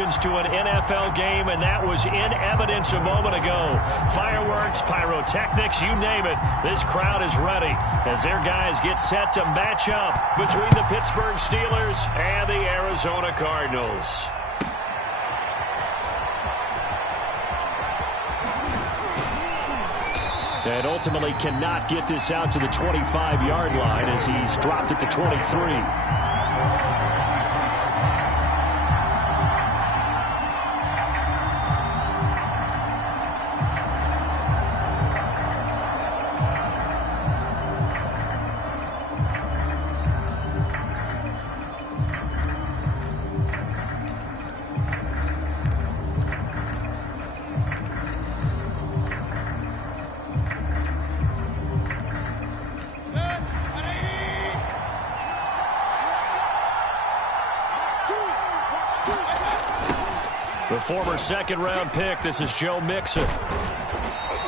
To an NFL game, and that was in evidence a moment ago. Fireworks, pyrotechnics, you name it. This crowd is ready as their guys get set to match up between the Pittsburgh Steelers and the Arizona Cardinals. And ultimately cannot get this out to the 25-yard line as he's dropped at the 23. The former second-round pick, this is Joe Mixon.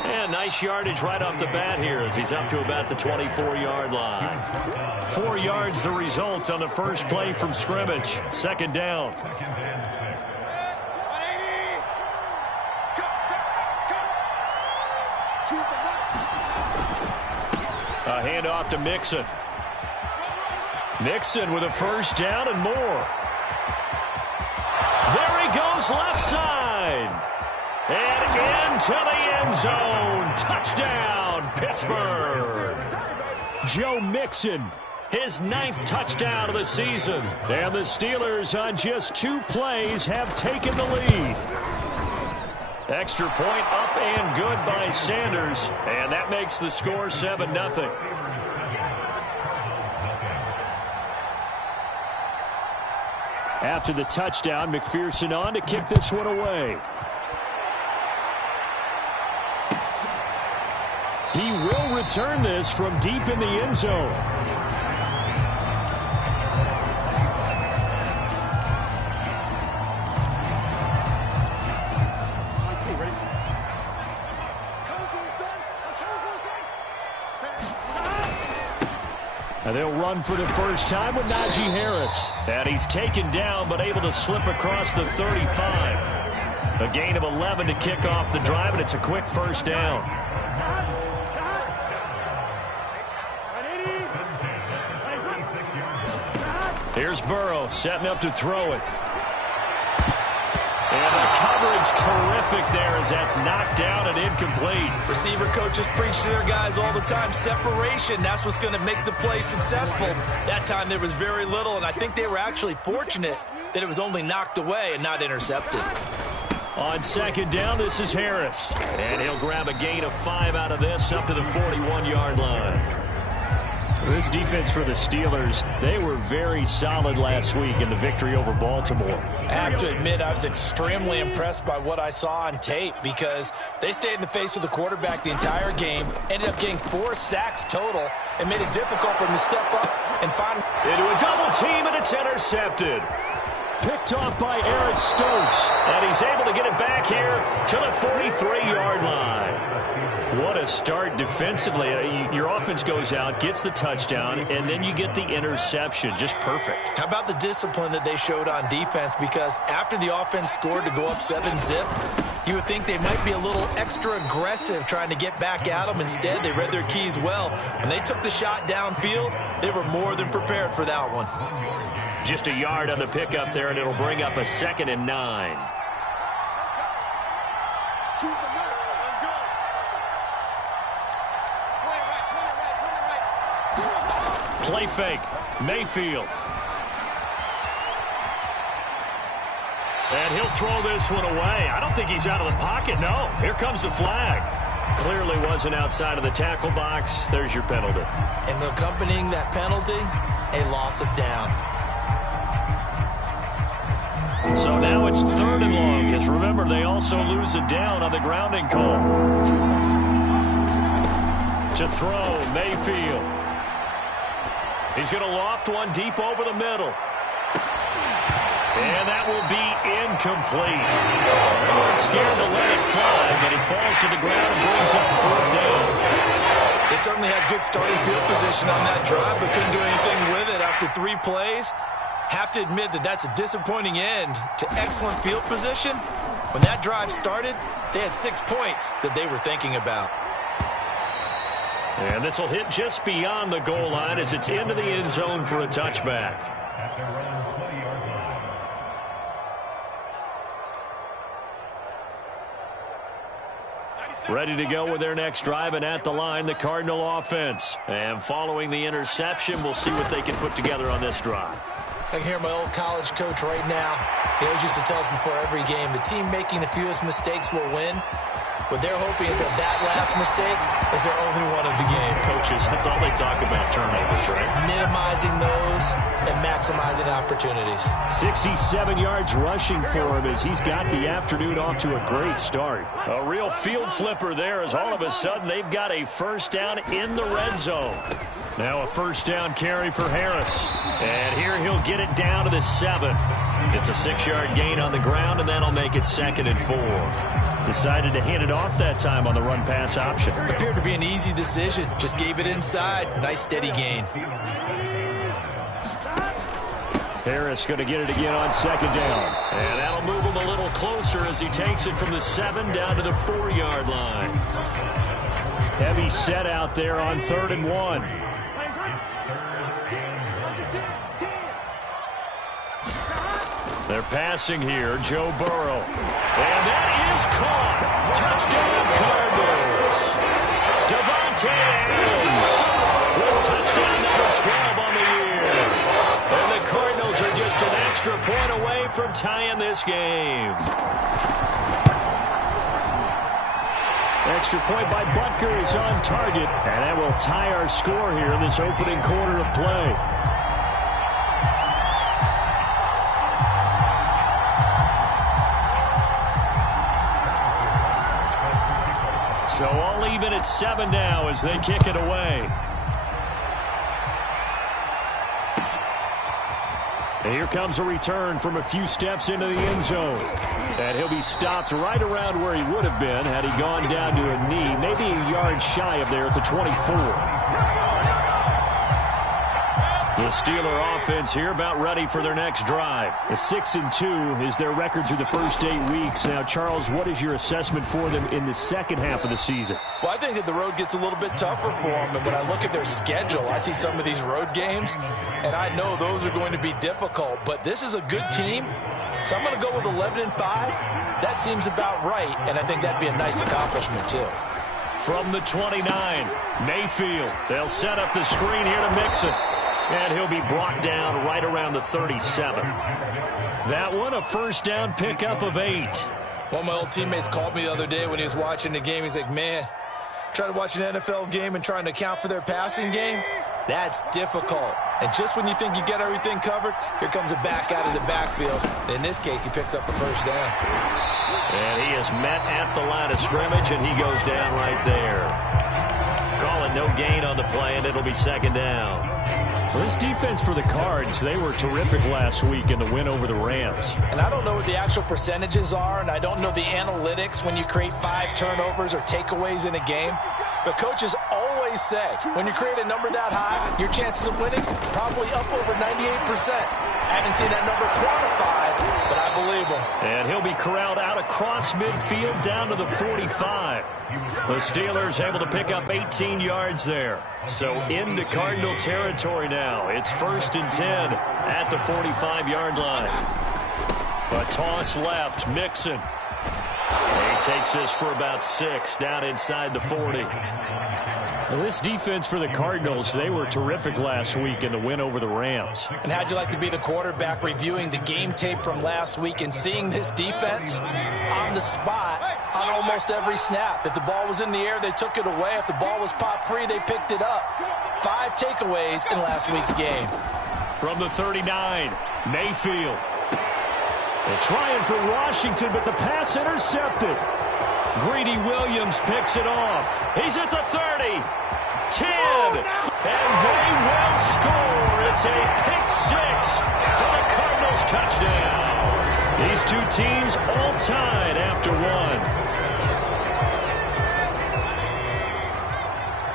And nice yardage right off the bat here as he's up to about the 24-yard line. 4 yards the result on the first play from scrimmage. Second down. A handoff to Mixon. Mixon with a first down and more. There he goes left side. And into the end zone. Touchdown, Pittsburgh. Joe Mixon, his 9th touchdown of the season. And the Steelers on just 2 plays have taken the lead. Extra point up and good by Sanders. And that makes the score 7-0. After the touchdown, McPherson on to kick this one away. He will return this from deep in the end zone. And they'll run for the first time with Najee Harris. And he's taken down but able to slip across the 35. A gain of 11 to kick off the drive, and it's a quick first down. Here's Burrow setting up to throw it. And the coverage terrific there as that's knocked down and incomplete. Receiver coaches preach to their guys all the time. Separation, that's what's going to make the play successful. That time there was very little, and I think they were actually fortunate that it was only knocked away and not intercepted. On second down, this is Harris. And he'll grab a gain of 5 out of this up to the 41-yard line. This defense for the Steelers, they were very solid last week in the victory over Baltimore. I have to admit, I was extremely impressed by what I saw on tape because they stayed in the face of the quarterback the entire game, ended up getting 4 sacks total, and made it difficult for him to step up and find into a double team, and it's intercepted. Picked off by Eric Stokes, and he's able to get it back here to the 43-yard line. What a start defensively. Your offense goes out, gets the touchdown, and then you get the interception. Just perfect. How about the discipline that they showed on defense? Because after the offense scored to go up 7-zip, you would think they might be a little extra aggressive trying to get back at them. Instead, they read their keys well. When they took the shot downfield, they were more than prepared for that one. Just a yard on the pickup there, and it'll bring up a 2nd and 9. Play fake. Mayfield. And he'll throw this one away. I don't think he's out of the pocket. No. Here comes the flag. Clearly wasn't outside of the tackle box. There's your penalty. And accompanying that penalty, a loss of down. So now it's 3rd and long, because remember, they also lose a down on the grounding call. To throw, Mayfield. He's going to loft one deep over the middle. And that will be incomplete. Scared to let it fly, but he falls to the ground and brings up 4th down. They certainly had good starting field position on that drive, but couldn't do anything with it after 3 plays. Have to admit that that's a disappointing end to excellent field position. When that drive started, they had 6 points that they were thinking about. And this will hit just beyond the goal line as it's into the end zone for a touchback. Ready to go with their next drive, and at the line, the Cardinal offense. And following the interception, we'll see what they can put together on this drive. I can hear my old college coach right now. He always used to tell us before every game, the team making the fewest mistakes will win. What they're hoping is that that last mistake is their only one of the game. Coaches, that's all they talk about, turnovers, right? Minimizing those and maximizing opportunities. 67 yards rushing for him as he's got the afternoon off to a great start. A real field flipper there as all of a sudden they've got a first down in the red zone. Now a first down carry for Harris. And here he'll get it down to the 7. It's a 6-yard gain on the ground, and that'll make it 2nd and 4. Decided to hand it off that time on the run-pass option. Appeared to be an easy decision. Just gave it inside. Nice, steady gain. Harris going to get it again on 2nd down. And that'll move him a little closer as he takes it from the 7 down to the 4-yard line. Heavy set out there on 3rd and 1. They're passing here, Joe Burrow. And that is caught. Touchdown, Cardinals. Davante Adams with touchdown number 12 on the year. And the Cardinals are just an extra point away from tying this game. Extra point by Butker is on target. And that will tie our score here in this opening quarter of play. So all even at 7 now as they kick it away. And here comes a return from a few steps into the end zone. And he'll be stopped right around where he would have been had he gone down to a knee, maybe a yard shy of there at the 24. The Steeler offense here about ready for their next drive. The 6-2 is their record through the first 8 weeks. Now, Charles, what is your assessment for them in the second half of the season? Well, I think that the road gets a little bit tougher for them. And when I look at their schedule, I see some of these road games, and I know those are going to be difficult. But this is a good team, so I'm going to go with 11-5. That seems about right, and I think that'd be a nice accomplishment, too. From the 29, Mayfield. They'll set up the screen here to Mixon. And he'll be brought down right around the 37. That one, a first down pickup of 8. One of my old teammates called me the other day when he was watching the game. He's like, man, trying to watch an NFL game and trying to account for their passing game, that's difficult. And just when you think you get everything covered, here comes a back out of the backfield. In this case, he picks up a first down. And he is met at the line of scrimmage, and he goes down right there. Call it no gain on the play, and it'll be 2nd down. Well, this defense for the Cards, they were terrific last week in the win over the Rams. And I don't know what the actual percentages are, and I don't know the analytics when you create 5 turnovers or takeaways in a game. But coaches always say, when you create a number that high, your chances of winning probably up over 98%. I haven't seen that number quantified, but I believe him. And he'll be corralled out across midfield down to the 45. The Steelers able to pick up 18 yards there. So into Cardinal territory now. It's 1st and 10 at the 45-yard line. A toss left, Mixon. He takes this for about 6 down inside the 40. Well, this defense for the Cardinals, they were terrific last week in the win over the Rams. And how'd you like to be the quarterback reviewing the game tape from last week and seeing this defense on the spot on almost every snap? If the ball was in the air, they took it away. If the ball was popped free, they picked it up. 5 takeaways in last week's game. From the 39, Mayfield. They're trying for Washington, but the pass intercepted. Greedy Williams picks it off. He's at the 30, 10, and they will score. It's a pick 6 for the Cardinals touchdown. These two teams all tied after 1.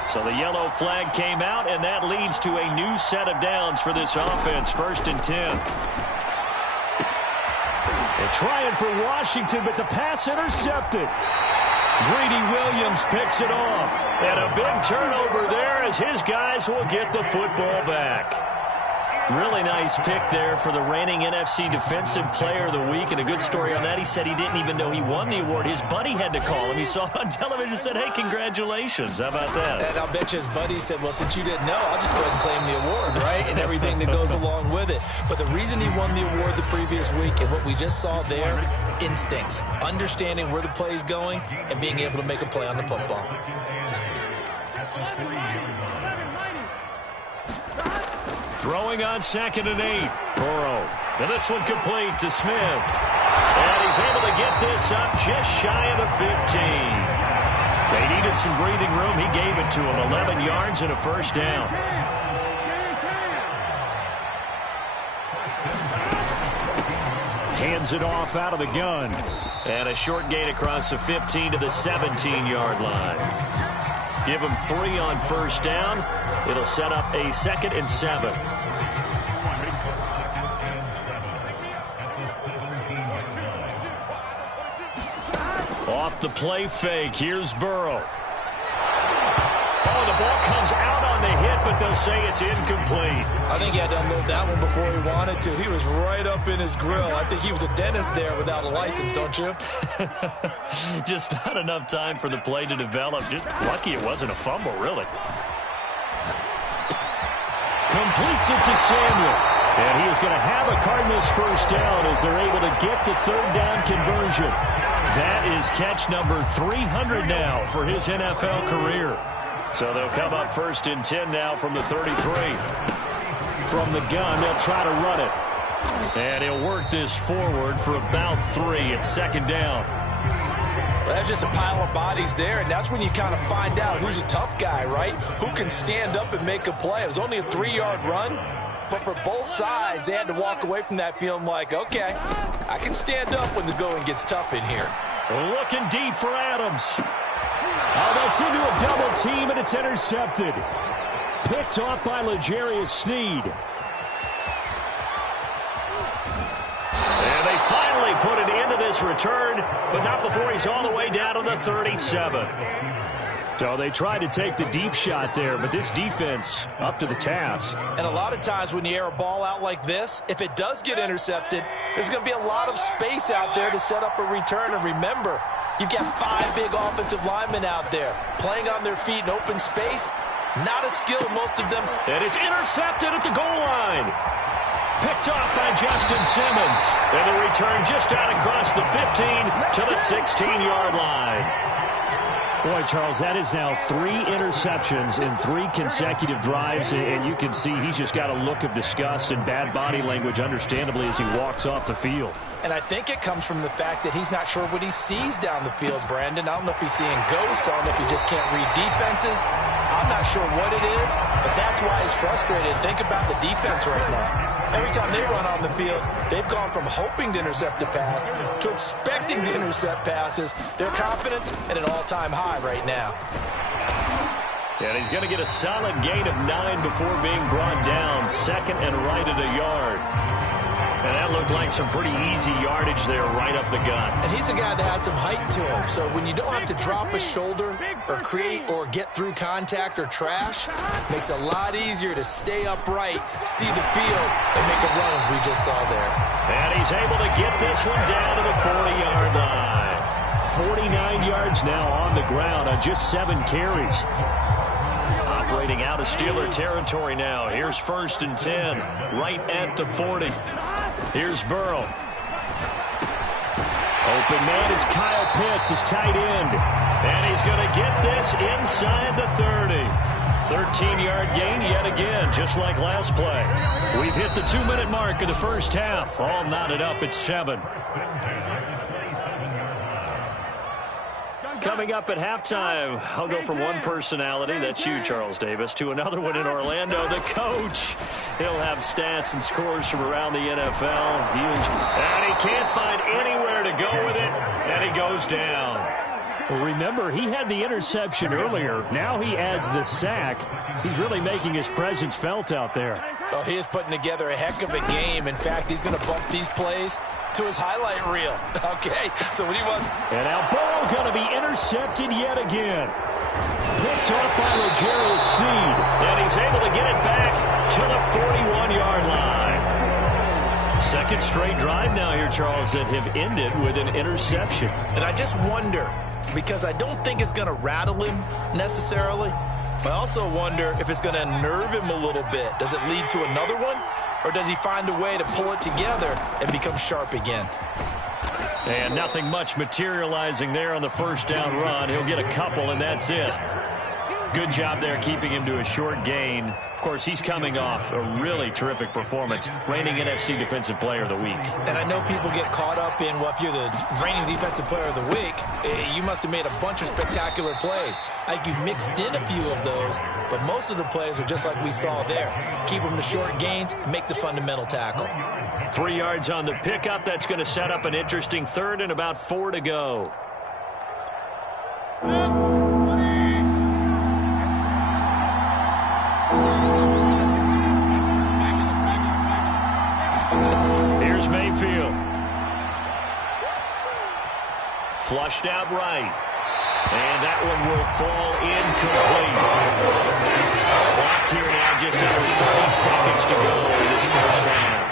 So the yellow flag came out, and that leads to a new set of downs for this offense. 1st and 10. They're trying for Washington, but the pass intercepted. Greedy Williams picks it off. And a big turnover there as his guys will get the football back. Really nice pick there for the reigning NFC Defensive Player of the Week. And a good story on that. He said he didn't even know he won the award. His buddy had to call him. He saw it on television and said, hey, congratulations. How about that? And I'll bet you his buddy said, well, since you didn't know, I'll just go ahead and claim the award, right? And everything that goes along with it. But the reason he won the award the previous week and what we just saw there, instincts, understanding where the play is going and being able to make a play on the football. Throwing on 2nd and 8. Burrow. And this one complete to Smith. And he's able to get this up just shy of the 15. They needed some breathing room. He gave it to him. 11 yards and a 1st down. Hands it off out of the gun. And a short gain across the 15 to the 17-yard line. Give him 3 on 1st down. It'll set up a 2nd and 7. Off the play fake. Here's Burrow. Oh, the ball comes out on the hit, but they'll say it's incomplete. I think he had to unload that one before he wanted to. He was right up in his grill. I think he was a dentist there without a license, don't you? Just not enough time for the play to develop. Just lucky it wasn't a fumble, really. Completes it to Samuel. And he is going to have a Cardinals 1st down as they're able to get the 3rd down conversion. That is catch number 300 now for his NFL career. So they'll come up 1st and 10 now from the 33. From the gun, they'll try to run it. And he'll work this forward for about 3 at 2nd down. Well, that's just a pile of bodies there, and that's when you kind of find out who's a tough guy, right? Who can stand up and make a play. It was only a 3-yard run, but for both sides, they had to walk away from that feeling like, okay, I can stand up when the going gets tough in here. Looking deep for Adams. Oh, that's into a double team, and it's intercepted. Picked off by L'Jarius Sneed. And they finally put an end to this return, but not before he's all the way down to the 37. So they tried to take the deep shot there, but this defense up to the task. And a lot of times when you air a ball out like this, if it does get intercepted, there's going to be a lot of space out there to set up a return. And remember, you've got 5 big offensive linemen out there playing on their feet in open space. Not a skill, most of them. And it's intercepted at the goal line. Picked off by Justin Simmons. And the return just out across the 15 to the 16-yard line. Boy, Charles, that is now 3 interceptions in 3 consecutive drives, and you can see he's just got a look of disgust and bad body language, understandably, as he walks off the field. And I think it comes from the fact that he's not sure what he sees down the field, Brandon. I don't know if he's seeing ghosts. I don't know if he just can't read defenses. I'm not sure what it is, but that's why he's frustrated. Think about the defense right now. Every time they run on the field, they've gone from hoping to intercept a pass to expecting to intercept passes. Their confidence at an all-time high right now. And he's going to get a solid gain of 9 before being brought down. 2nd and right at a yard. And that looked like some pretty easy yardage there right up the gut. And he's a guy that has some height to him. So when you don't have to drop a shoulder or create or get through contact or trash, makes it a lot easier to stay upright, see the field, and make a run as we just saw there. And he's able to get this one down to the 40-yard line. 49 yards now on the ground on just 7 carries. Operating out of Steeler territory now. Here's 1st and 10, right at the 40. Here's Burrow. Open man is Kyle Pitts, his tight end. And he's going to get this inside the 30. 13-yard gain yet again, just like last play. We've hit the 2-minute mark of the first half. All knotted up at 7. Coming up at halftime, I'll go from one personality, that's you, Charles Davis, to another one in Orlando, the coach. He'll have stats and scores from around the NFL. And he can't find anywhere to go with it, and he goes down. Well, remember, he had the interception earlier. Now he adds the sack. He's really making his presence felt out there. Oh, he is putting together a heck of a game. In fact, he's going to bump these plays to his highlight reel. Okay, so what he wants. And now Burrow going to be intercepted yet again. Picked off by L'Jarius Sneed. And he's able to get it back to the 41-yard line. Second straight drive now here, Charles, that have ended with an interception. And I just wonder, because I don't think it's going to rattle him necessarily, but I also wonder if it's going to unnerve him a little bit. Does it lead to another one? Or does he find a way to pull it together and become sharp again? And nothing much materializing there on the first down run. He'll get a couple, and that's it. Good job there keeping him to a short gain. Of course, he's coming off a really terrific performance, reigning NFC Defensive Player of the Week. And I know people get caught up in, well, if you're the reigning Defensive Player of the Week, you must have made a bunch of spectacular plays. I think you mixed in a few of those, but most of the plays are just like we saw there. Keep them to short gains, make the fundamental tackle. 3 yards on the pickup. That's going to set up an interesting third and about 4 to go. Here's Mayfield. Flushed out right. And that one will fall incomplete. Clock here now, just under 30 seconds to go in this first half.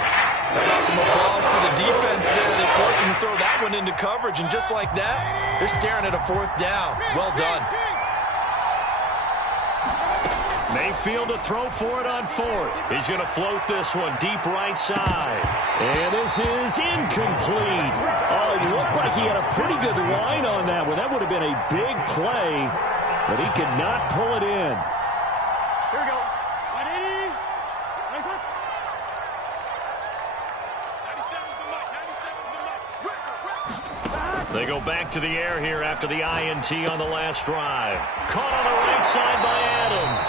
I got some applause for the defense there. They forced him to throw that one into coverage, and just like that, they're staring at a fourth down. Well done. Mayfield to throw for it on fourth. He's going to float this one deep right side. And this is incomplete. Oh, it looked like he had a pretty good line on that one. That would have been a big play, but he could not pull it in. Here we go. Ready? Nice up. 97's the mic. 97's the mic. They go back to the air here after the INT on the last drive. Caught on the right side by Adams.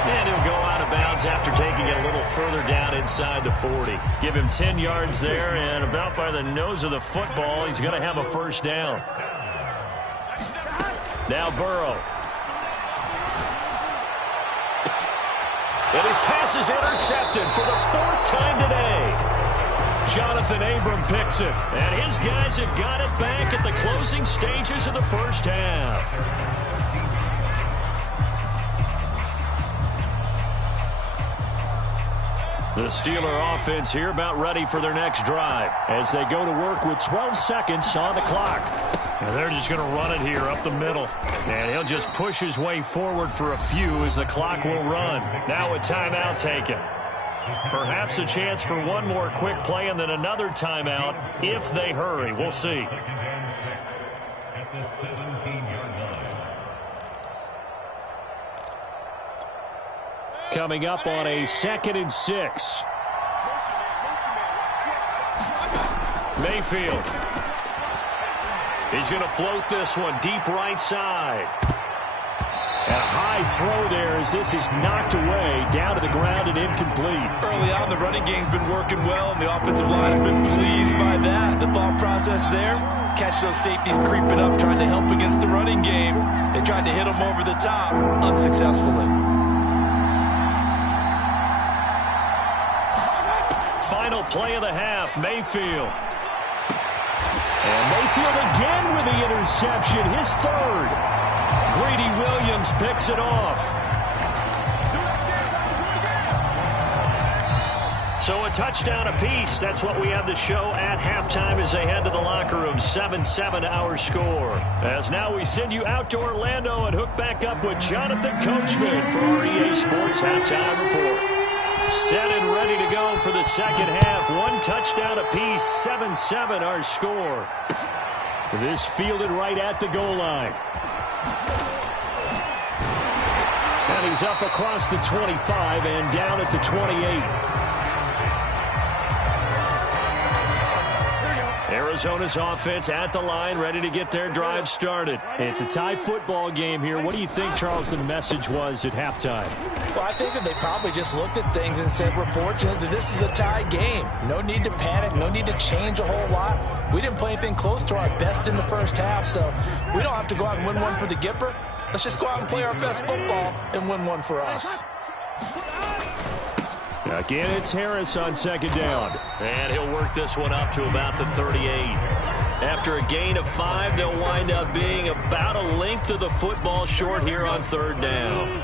And he'll go out of bounds after taking it a little further down inside the 40. Give him 10 yards there, and about by the nose of the football, he's going to have a first down. Now Burrow. And his pass is intercepted for the 4th time today. Jonathan Abram picks it, and his guys have got it back at the closing stages of the first half. The Steeler offense here about ready for their next drive as they go to work with 12 seconds on the clock. And they're just going to run it here up the middle. And he'll just push his way forward for a few as the clock will run. Now a timeout taken. Perhaps a chance for one more quick play and then another timeout if they hurry. We'll see. Coming up on a 2nd and 6. Mayfield. He's going to float this one deep right side. And a high throw there as this is knocked away, down to the ground and incomplete. Early on, the running game's been working well, and the offensive line has been pleased by that. The thought process there, catch those safeties creeping up, trying to help against the running game. They tried to hit them over the top, unsuccessfully. Final play of the half, Mayfield. And Mayfield again with the interception, his 3rd. Greedy Williams picks it off. So a touchdown apiece. That's what we have to show at halftime as they head to the locker room. 7-7 our score. As now we send you out to Orlando and hook back up with Jonathan Coachman for our EA Sports Halftime Report. Set and ready to go for the second half. 1 touchdown apiece, 7-7 our score. This fielded right at the goal line. And he's up across the 25 and down at the 28. Arizona's offense at the line, ready to get their drive started. It's a tie football game here. What do you think, Charles, the message was at halftime? Well, I think that they probably just looked at things and said, we're fortunate that this is a tie game. No need to panic, no need to change a whole lot. We didn't play anything close to our best in the first half, so we don't have to go out and win one for the Gipper. Let's just go out and play our best football and win one for us. Again, it's Harris on second down. And he'll work this one up to about the 38. After a gain of 5, they'll wind up being about a length of the football short here on third down.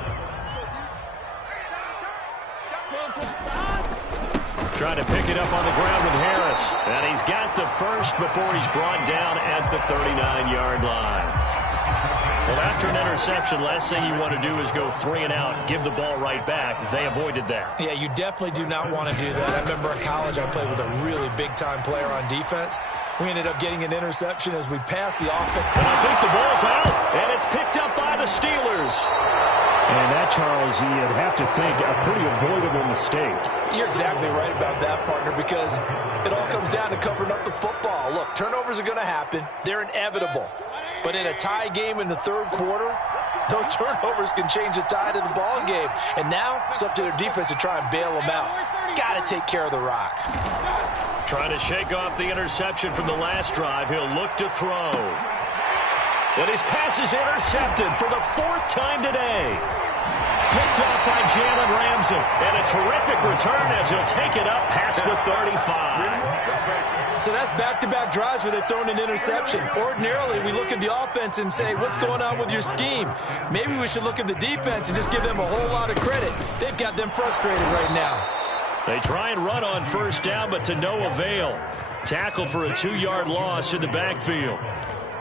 Trying to pick it up on the ground with Harris. And he's got the first before he's brought down at the 39-yard line. Well, after an interception, last thing you want to do is go 3 and out, give the ball right back. They avoided that. Yeah, you definitely do not want to do that. I remember in college I played with a really big-time player on defense. We ended up getting an interception as we passed the offense. And I think the ball's out, and it's picked up by the Steelers. And that, Charles, you'd have to think a pretty avoidable mistake. You're exactly right about that, partner, because it all comes down to covering up the football. Look, turnovers are going to happen. They're inevitable. But in a tie game in the third quarter, those turnovers can change the tide of the ball game. And now it's up to their defense to try and bail them out. Got to take care of the rock. Trying to shake off the interception from the last drive. He'll look to throw. And his pass is intercepted for the 4th time today. Picked off by Jalen Ramsey. And a terrific return as he'll take it up past the 35. So that's back-to-back drives where they've thrown an interception. Ordinarily, we look at the offense and say, what's going on with your scheme? Maybe we should look at the defense and just give them a whole lot of credit. They've got them frustrated right now. They try and run on first down, but to no avail. Tackled for a 2-yard loss in the backfield.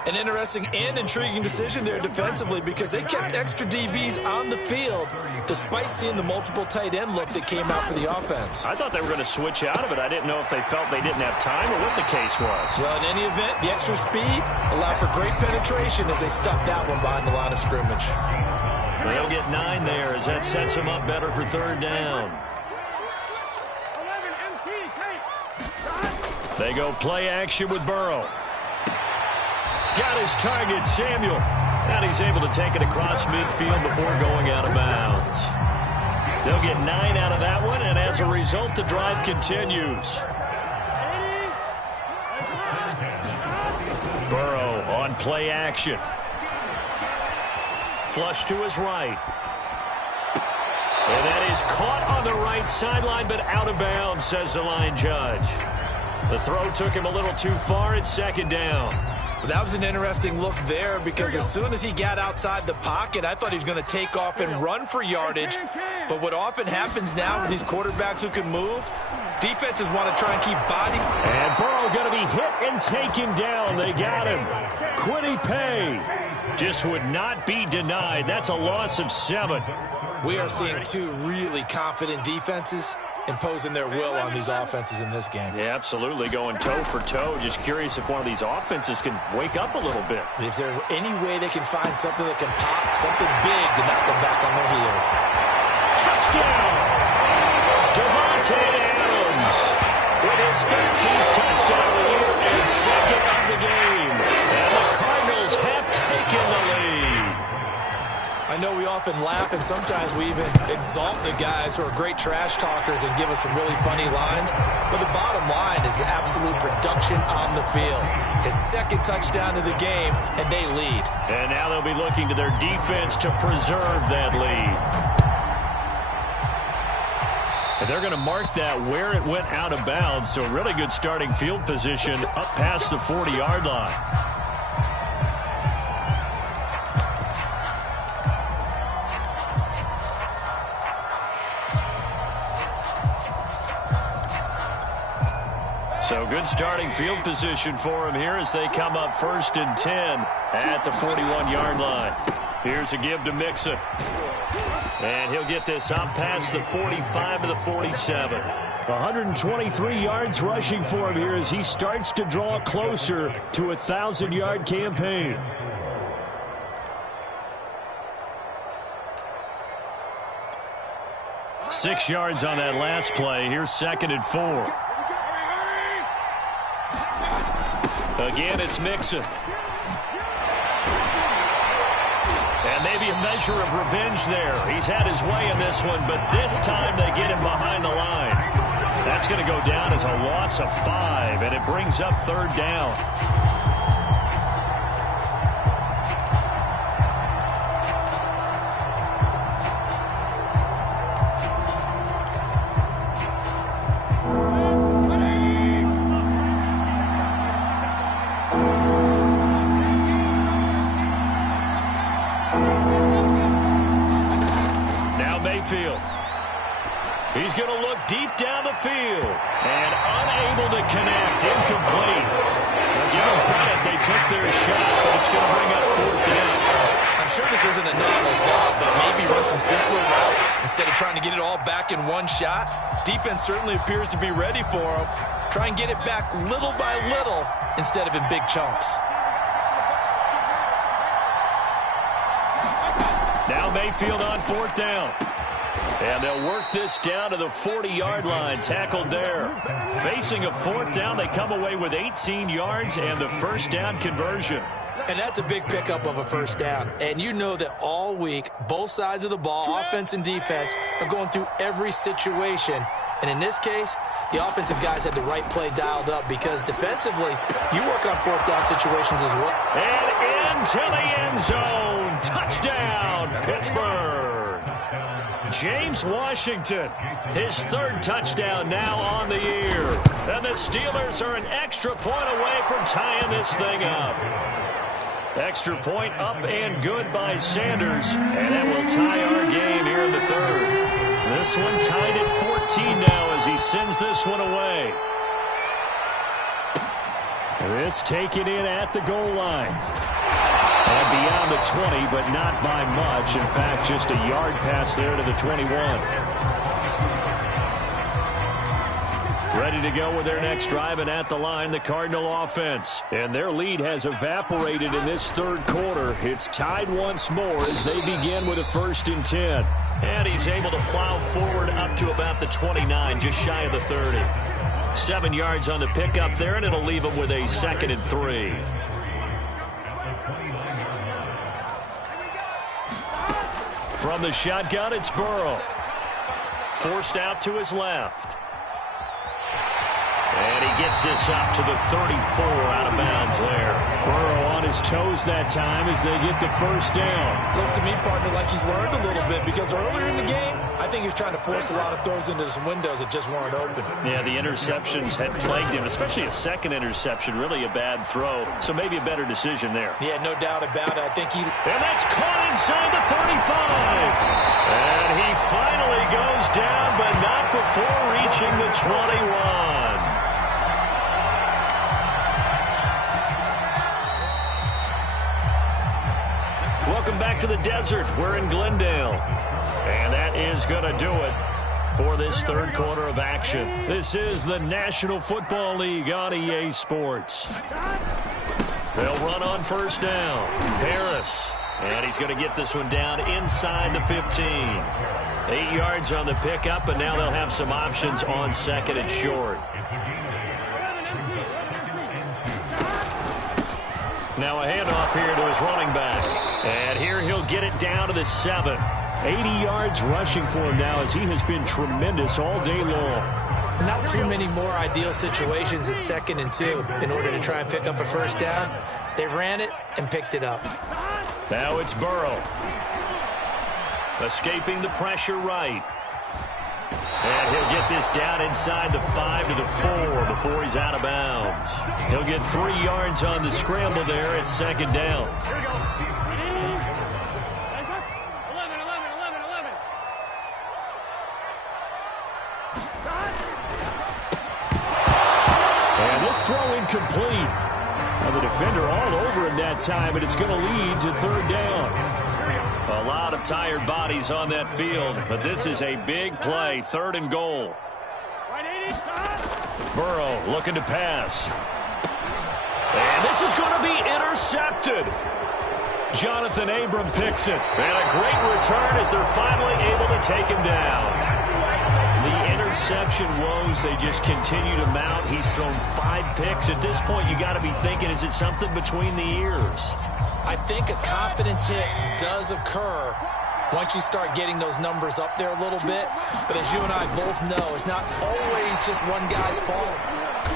An interesting and intriguing decision there defensively because they kept extra DBs on the field despite seeing the multiple tight end look that came out for the offense. I thought they were going to switch out of it. I didn't know if they felt they didn't have time or what the case was. Well, in any event, the extra speed allowed for great penetration as they stuffed that one behind the line of scrimmage. They'll get 9 there as that sets them up better for third down. They go play action with Burrow. Got his target, Samuel. And he's able to take it across midfield before going out of bounds. They'll get 9 out of that one, and as a result, the drive continues. Burrow on play action. Flush to his right. And that is caught on the right sideline, but out of bounds, says the line judge. The throw took him a little too far. It's second down. That was an interesting look there because as soon as he got outside the pocket, I thought he was going to take off and run for yardage. But what often happens now with these quarterbacks who can move, defenses want to try and keep body. And Burrow going to be hit and taken down. They got him. Kwity Paye just would not be denied. That's a loss of 7. We are seeing 2 really confident defenses imposing their will on these offenses in this game. Yeah, absolutely, going toe for toe. Just curious if one of these offenses can wake up a little bit. Is there any way they can find something that can pop, something big to knock them back on their heels? Touchdown! Davante Adams with his 13th touchdown of the year and 2nd of the game. And the Cardinals have taken the lead. I know we often laugh and sometimes we even exalt the guys who are great trash talkers and give us some really funny lines. But the bottom line is the absolute production on the field. His 2nd touchdown of the game, and they lead. And now they'll be looking to their defense to preserve that lead. And they're going to mark that where it went out of bounds. So really good starting field position up past the 40-yard line. So good starting field position for him here as they come up 1st and 10 at the 41-yard line. Here's a give to Mixon. And he'll get this up past the 45 to the 47. 123 yards rushing for him here as he starts to draw closer to a 1,000-yard campaign. Six yards on that last play. Here's 2nd and 4. Again, it's Mixon. And maybe a measure of revenge there. He's had his way in this one, but this time they get him behind the line. That's going to go down as a loss of 5, and it brings up third down. He's going to look deep down the field and unable to connect. Incomplete. Now give them credit. They took their shot, but it's going to bring up fourth down. I'm sure this isn't a novel thought, but maybe run some simpler routes instead of trying to get it all back in one shot. Defense certainly appears to be ready for him. Try and get it back little by little instead of in big chunks. Now Mayfield on fourth down. And they'll work this down to the 40-yard line, tackled there. Facing a fourth down, they come away with 18 yards and the first down conversion. And that's a big pickup of a first down. And you know that all week, both sides of the ball, offense and defense, are going through every situation. And in this case, the offensive guys had the right play dialed up because defensively, you work on fourth down situations as well. And into the end zone. Touchdown, Pittsburgh. James Washington, his third touchdown now on the year. And the Steelers are an extra point away from tying this thing up. Extra point up and good by Sanders. And that will tie our game here in the third. This one tied at 14 now as he sends this one away. This taken in at the goal line. And beyond the 20, but not by much. In fact, just a yard pass there to the 21. Ready to go with their next drive, and at the line, the Cardinal offense. And their lead has evaporated in this third quarter. It's tied once more as they begin with a 1st and 10. And he's able to plow forward up to about the 29, just shy of the 30. 7 yards on the pickup there, and it'll leave him with a 2nd and 3. From the shotgun, it's Burrow. Forced out to his left. And he gets this up to the 34, out of bounds there. Burrow on his toes that time as they get the first down. Looks to me, partner, like he's learned a little bit because earlier in the game, I think he was trying to force a lot of throws into some windows that just weren't open. Yeah, the interceptions had plagued him, especially a second interception, really a bad throw. So maybe a better decision there. Yeah, no doubt about it. I think he... And that's caught inside the 35. And he finally goes down, but not before reaching the 21. Welcome back to the desert. We're in Glendale. And that is going to do it for this third quarter of action. This is the National Football League on EA Sports. They'll run on first down. Harris. And he's going to get this one down inside the 15. 8 yards on the pickup, and now they'll have some options on 2nd and short. Now a handoff here to his running back. And here he'll get it down to the 7. 80 yards rushing for him now as he has been tremendous all day long. Not too many more ideal situations at 2nd and 2 in order to try and pick up a first down. They ran it and picked it up. Now it's Burrow. Escaping the pressure right. And he'll get this down inside the 5 to the 4 before he's out of bounds. He'll get 3 yards on the scramble there at 2nd down. Here we go. 11. And this throw incomplete. Well, the defender all over him that time, and it's going to lead to 3rd down. A lot of tired bodies on that field, but this is a big play, 3rd and goal. Burrow looking to pass. And this is going to be intercepted. Jonathan Abram picks it. And a great return as they're finally able to take him down. The interception woes, they just continue to mount. He's thrown 5 picks. At this point, you got to be thinking, is it something between the ears? I think a confidence hit does occur, once you start getting those numbers up there a little bit. But as you and I both know, it's not always just one guy's fault.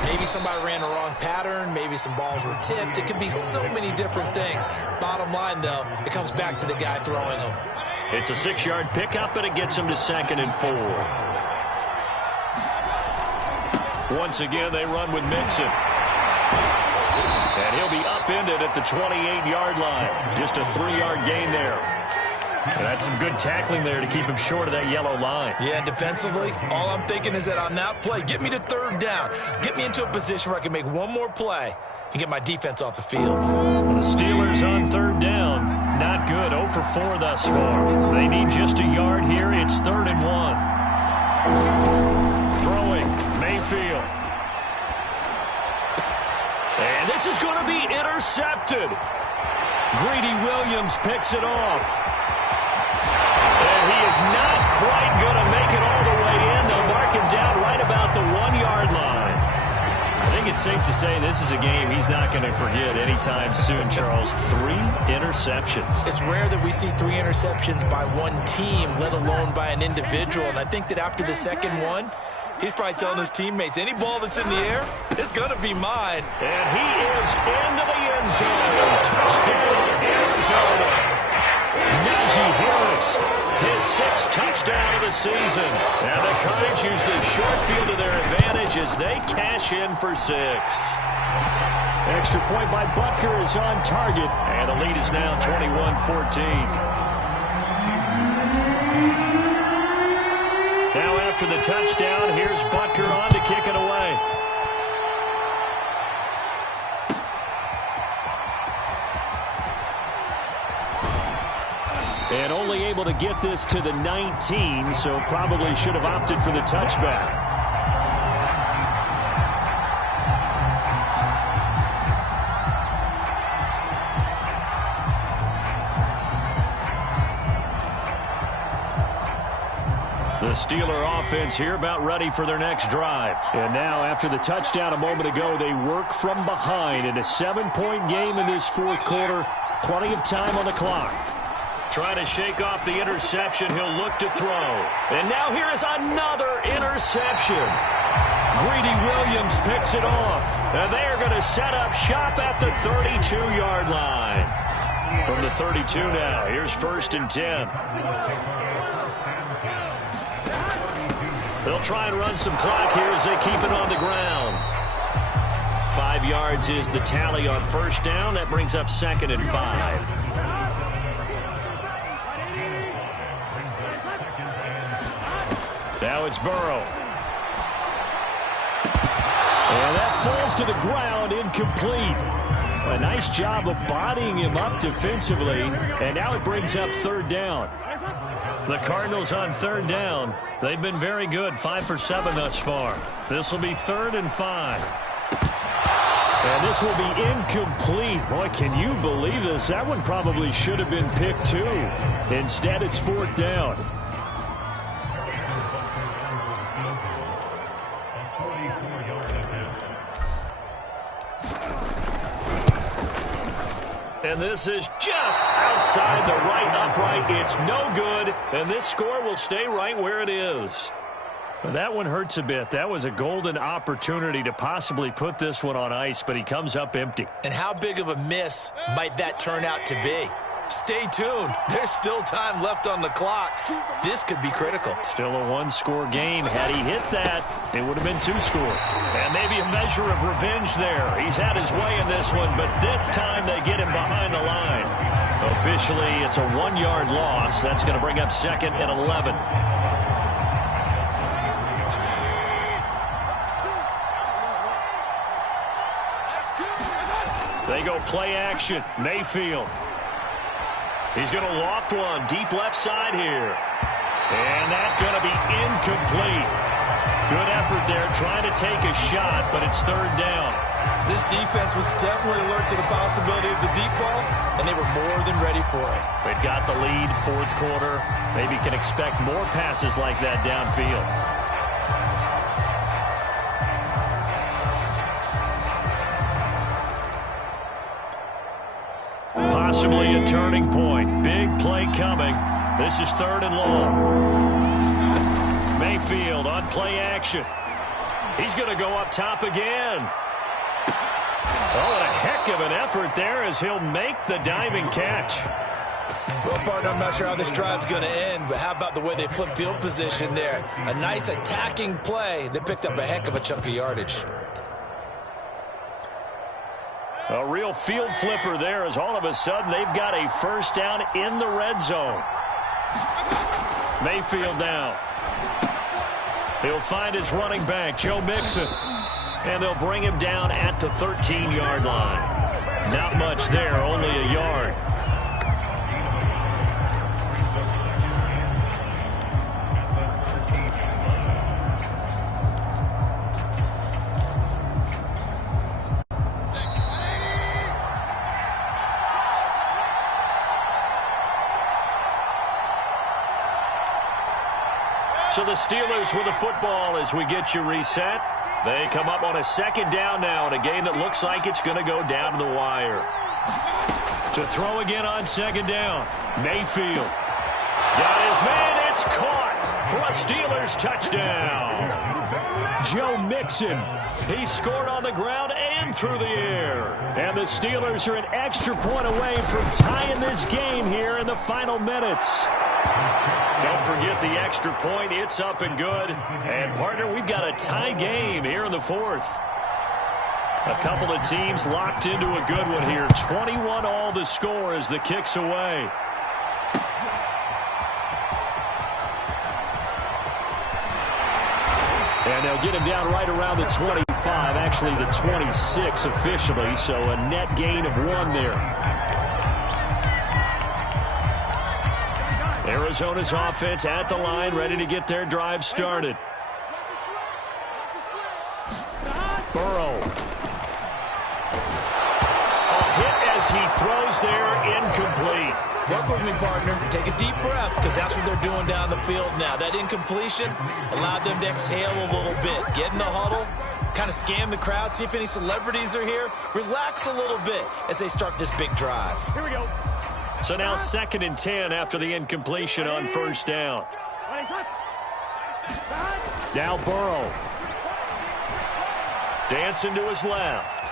Maybe somebody ran a wrong pattern. Maybe some balls were tipped. It could be so many different things. Bottom line, though, it comes back to the guy throwing them. It's a 6-yard pickup, and it gets him to 2nd and 4. Once again, they run with Mixon. And he'll be upended at the 28-yard line. Just a 3-yard gain there. And that's some good tackling there to keep him short of that yellow line. Yeah, defensively, all I'm thinking is that on that play, get me to 3rd down. Get me into a position where I can make one more play and get my defense off the field. The Steelers on 3rd down. Not good. 0 for 4 thus far. They need just a yard here. It's 3rd and 1. Throwing, Mayfield. And this is going to be intercepted. Greedy Williams picks it off. And he is not quite going to make it all the way in. They'll mark him down right about the 1-yard line. I think it's safe to say this is a game he's not going to forget anytime soon, Charles. 3 interceptions. It's rare that we see 3 interceptions by one team, let alone by an individual. And I think that after the second one, he's probably telling his teammates, any ball that's in the air, it's going to be mine. And he is into the end zone. Touchdown, Arizona. Najee Harris, his 6th touchdown of the season. And the Cards use the short field to their advantage as they cash in for 6. Extra point by Butker is on target. And the lead is now 21-14. Now after the touchdown, here's Butker on to kick it away. And only able to get this to the 19, so probably should have opted for the touchback. The Steeler offense here about ready for their next drive. And now after the touchdown a moment ago, they work from behind in a 7-point game in this 4th quarter. Plenty of time on the clock. Trying to shake off the interception. He'll look to throw. And now here is another interception. Greedy Williams picks it off. And they are going to set up shop at the 32-yard line. From the 32 now, here's 1st and 10. They'll try and run some clock here as they keep it on the ground. 5 yards is the tally on 1st down. That brings up 2nd and 5. Now it's Burrow. And that falls to the ground, incomplete. A nice job of bodying him up defensively. And now it brings up 3rd down. The Cardinals on 3rd down. They've been very good, 5 for 7 thus far. This will be 3rd and 5. And this will be incomplete. Boy, can you believe this? That one probably should have been picked too. Instead, it's 4th down. And this is just outside the right upright. It's no good, and this score will stay right where it is. Well, that one hurts a bit. That was a golden opportunity to possibly put this one on ice, but he comes up empty. And how big of a miss might that turn out to be? Stay tuned. There's still time left on the clock. This could be critical. Still a 1-score game. Had he hit that, it would have been 2 scores. And maybe a measure of revenge there. He's had his way in this one, but this time they get him behind the line. Officially, it's a 1-yard loss. That's going to bring up 2nd and 11. They go play action. Mayfield. He's going to loft one deep left side here. And that's going to be incomplete. Good effort there trying to take a shot, but it's 3rd down. This defense was definitely alert to the possibility of the deep ball, and they were more than ready for it. They've got the lead, 4th quarter. Maybe can expect more passes like that downfield. Possibly a turning point. Big play coming. This is 3rd and long. Mayfield on play action. He's going to go up top again. Oh, and a heck of an effort there as he'll make the diving catch. Well, partner, I'm not sure how this drive's going to end, but how about the way they flip field position there? A nice attacking play that picked up a heck of a chunk of yardage. A real field flipper there as all of a sudden they've got a first down in the red zone. Mayfield now. He'll find his running back, Joe Mixon. And they'll bring him down at the 13-yard line. Not much there, only a yard. So the Steelers with the football as we get you reset. They come up on a 2nd down now in a game that looks like it's going to go down to the wire. To throw again on 2nd down. Mayfield. Got his man. It's caught for a Steelers touchdown. Joe Mixon. He scored on the ground and through the air. And the Steelers are an extra point away from tying this game here in the final minutes. Don't forget the extra point. It's up and good. And, partner, we've got a tie game here in the 4th. A couple of teams locked into a good one here. 21 all the score as the kick's away. And they'll get him down right around the 25, actually the 26 officially, so a net gain of 1 there. Arizona's offense at the line, ready to get their drive started. Burrow. A hit as he throws there, incomplete. Work with me, partner. Take a deep breath, because that's what they're doing down the field now. That incompletion allowed them to exhale a little bit. Get in the huddle, kind of scan the crowd, see if any celebrities are here. Relax a little bit as they start this big drive. Here we go. So now 2nd and 10 after the incompletion on 1st down. Now Burrow. Dancing to his left.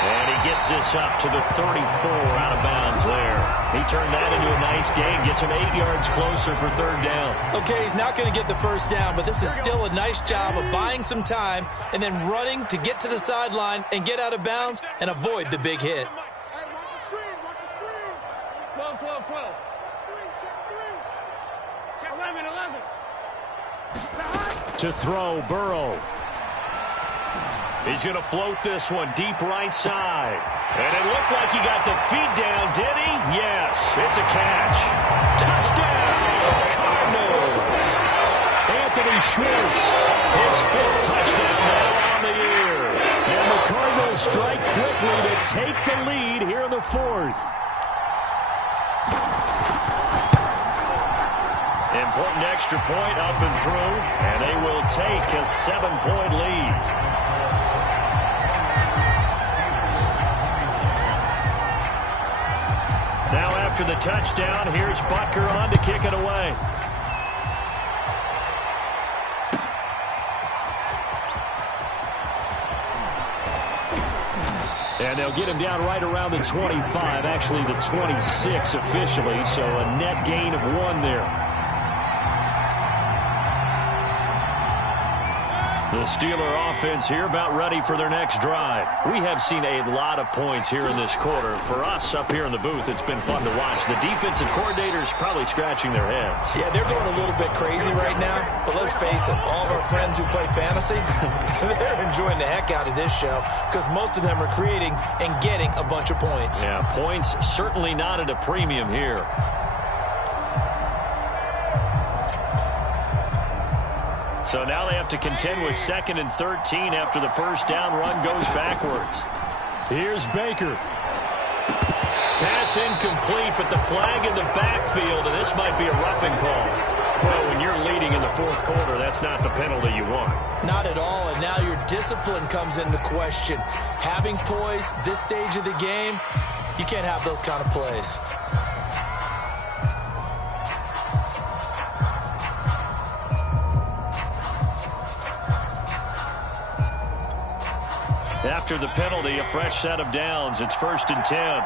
And he gets this up to the 34 out of bounds there. He turned that into a nice gain. Gets him 8 yards closer for 3rd down. Okay, he's not going to get the first down, but this is still a nice job of buying some time and then running to get to the sideline and get out of bounds and avoid the big hit. 12. Check 11. To throw, Burrow. He's going to float this one deep right side. And it looked like he got the feet down, did he? Yes, it's a catch. Touchdown, Cardinals. Anthony Schwartz, his 5th touchdown now on the year. And the Cardinals strike quickly to take the lead here in the 4th. Important extra point up and through, and they will take a 7-point lead. Now after the touchdown, here's Butker on to kick it away. And they'll get him down right around the 25, actually the 26 officially, so a net gain of 1 there. The Steeler offense here about ready for their next drive. We have seen a lot of points here in this quarter. For us up here in the booth, it's been fun to watch. The defensive coordinators probably scratching their heads. Yeah, they're going a little bit crazy right now. But let's face it, all of our friends who play fantasy, they're enjoying the heck out of this show because most of them are creating and getting a bunch of points. Yeah, points certainly not at a premium here. So now they have to contend with 2nd and 13 after the first down run goes backwards. Here's Baker. Pass incomplete, but the flag in the backfield, and this might be a roughing call. Well, when you're leading in the 4th quarter, that's not the penalty you want. Not at all, and now your discipline comes into question. Having poise this stage of the game, you can't have those kind of plays. After the penalty, a fresh set of downs. It's 1st and 10.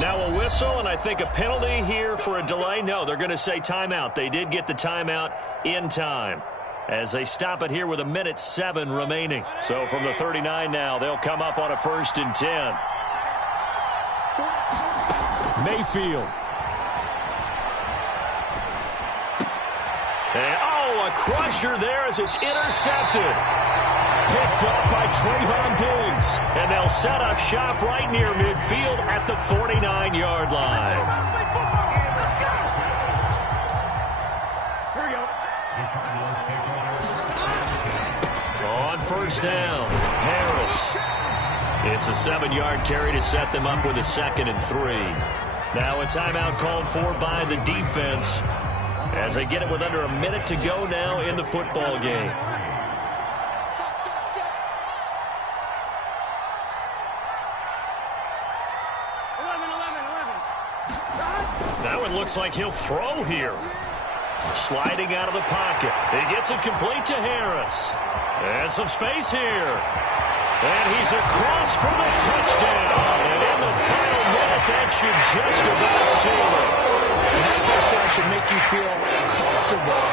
Now a whistle, and I think a penalty here for a delay. No, they're going to say timeout. They did get the timeout in time as they stop it here with 1:07 remaining. So from the 39 now, they'll come up on a 1st and 10. Mayfield. And, a crusher there as it's intercepted. Picked up by Trayvon Diggs. And they'll set up shop right near midfield at the 49-yard line. On 1st down, Harris. It's a 7-yard carry to set them up with a 2nd and 3. Now a timeout called for by the defense as they get it with under a minute to go now in the football game. Looks like he'll throw here. Sliding out of the pocket. He gets it complete to Harris. And some space here. And he's across for the touchdown. And in the final minute, that should just about seal it. And that touchdown should make you feel comfortable.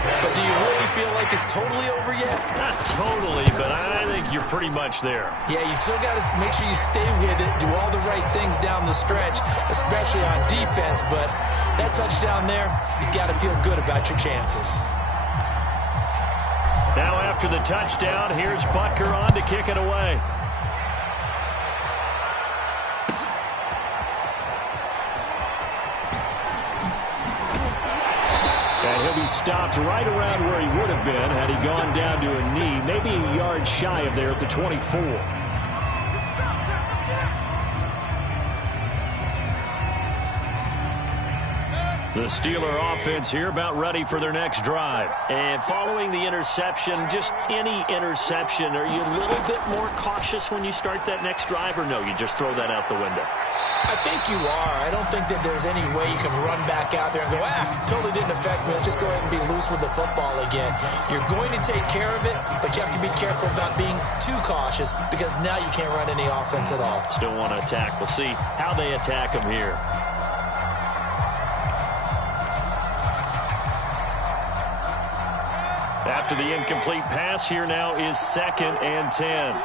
But do you really feel like it's totally over yet? Not totally, but I think you're pretty much there. Yeah, you've still got to make sure you stay with it, do all the right things down the stretch, especially on defense. But that touchdown there, you've got to feel good about your chances. Now after the touchdown, here's Butker on to kick it away. And he'll be stopped right around where he would have been had he gone down to a knee, maybe a yard shy of there at the 24. The Steeler offense here about ready for their next drive. And following the interception, just any interception, are you a little bit more cautious when you start that next drive, or no, you just throw that out the window? I think you are. I don't think that there's any way you can run back out there and go, totally didn't affect me. Let's just go ahead and be loose with the football again. You're going to take care of it, but you have to be careful about being too cautious because now you can't run any offense at all. Still want to attack. We'll see how they attack them here. After the incomplete pass, here now is 2nd and 10.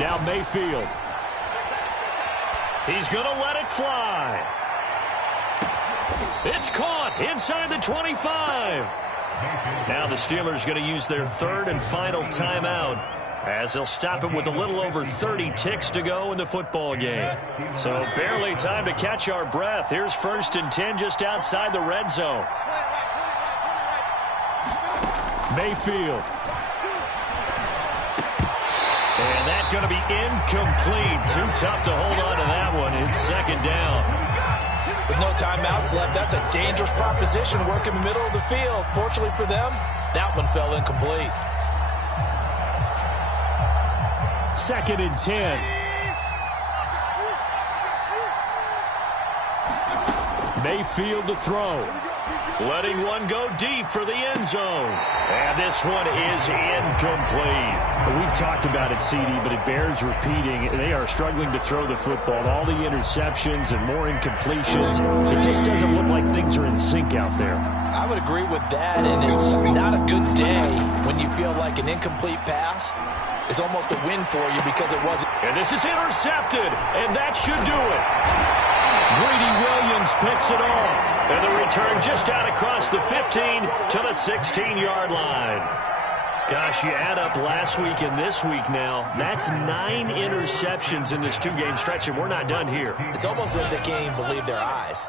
Now Mayfield. He's going to let it fly. It's caught inside the 25. Now the Steelers going to use their 3rd and final timeout as they'll stop it with a little over 30 ticks to go in the football game. So barely time to catch our breath. Here's 1st and 10 just outside the red zone. Mayfield. And that's going to be incomplete. Too tough to hold on to that one. It's 2nd down. With no timeouts left, that's a dangerous proposition. Work in the middle of the field. Fortunately for them, that one fell incomplete. 2nd and 10. Mayfield to throw. Letting one go deep for the end zone. And this one is incomplete. We've talked about it, CD, but it bears repeating. They are struggling to throw the football. All the interceptions and more incompletions. It just doesn't look like things are in sync out there. I would agree with that, and it's not a good day when you feel like an incomplete pass is almost a win for you because it wasn't. And this is intercepted, and that should do it. Greedy Williams picks it off. And the return just out across the 15 to the 16-yard line. Gosh, you add up last week and this week now. That's 9 interceptions in this 2-game stretch, and we're not done here. It's almost as if they can't even believe their eyes.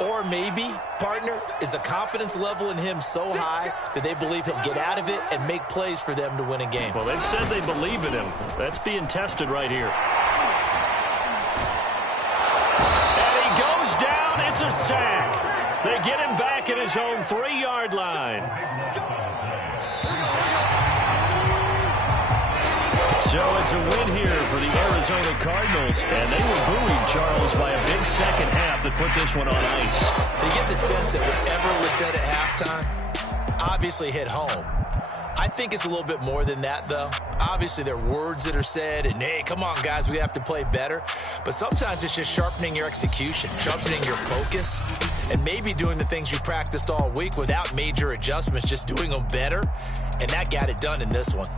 Or maybe, partner, is the confidence level in him so high that they believe he'll get out of it and make plays for them to win a game. Well, they've said they believe in him. That's being tested right here. It's a sack. They get him back at his own 3-yard line. So it's a win here for the Arizona Cardinals. And they were buoyed, Charles, by a big second half that put this one on ice. So you get the sense that whatever was said at halftime obviously hit home. I think it's a little bit more than that, though. Obviously, there are words that are said, and, hey, come on, guys, we have to play better. But sometimes it's just sharpening your execution, sharpening your focus, and maybe doing the things you practiced all week without major adjustments, just doing them better. And that got it done in this one.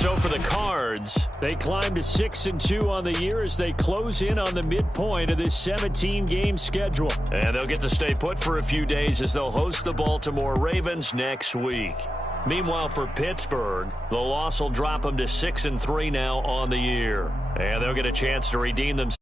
So for the Cards, they climb to 6-2 on the year as they close in on the midpoint of this 17-game schedule. and they'll get to stay put for a few days as they'll host the Baltimore Ravens next week. Meanwhile, for Pittsburgh, the loss will drop them to 6-3 now on the year. And they'll get a chance to redeem themselves.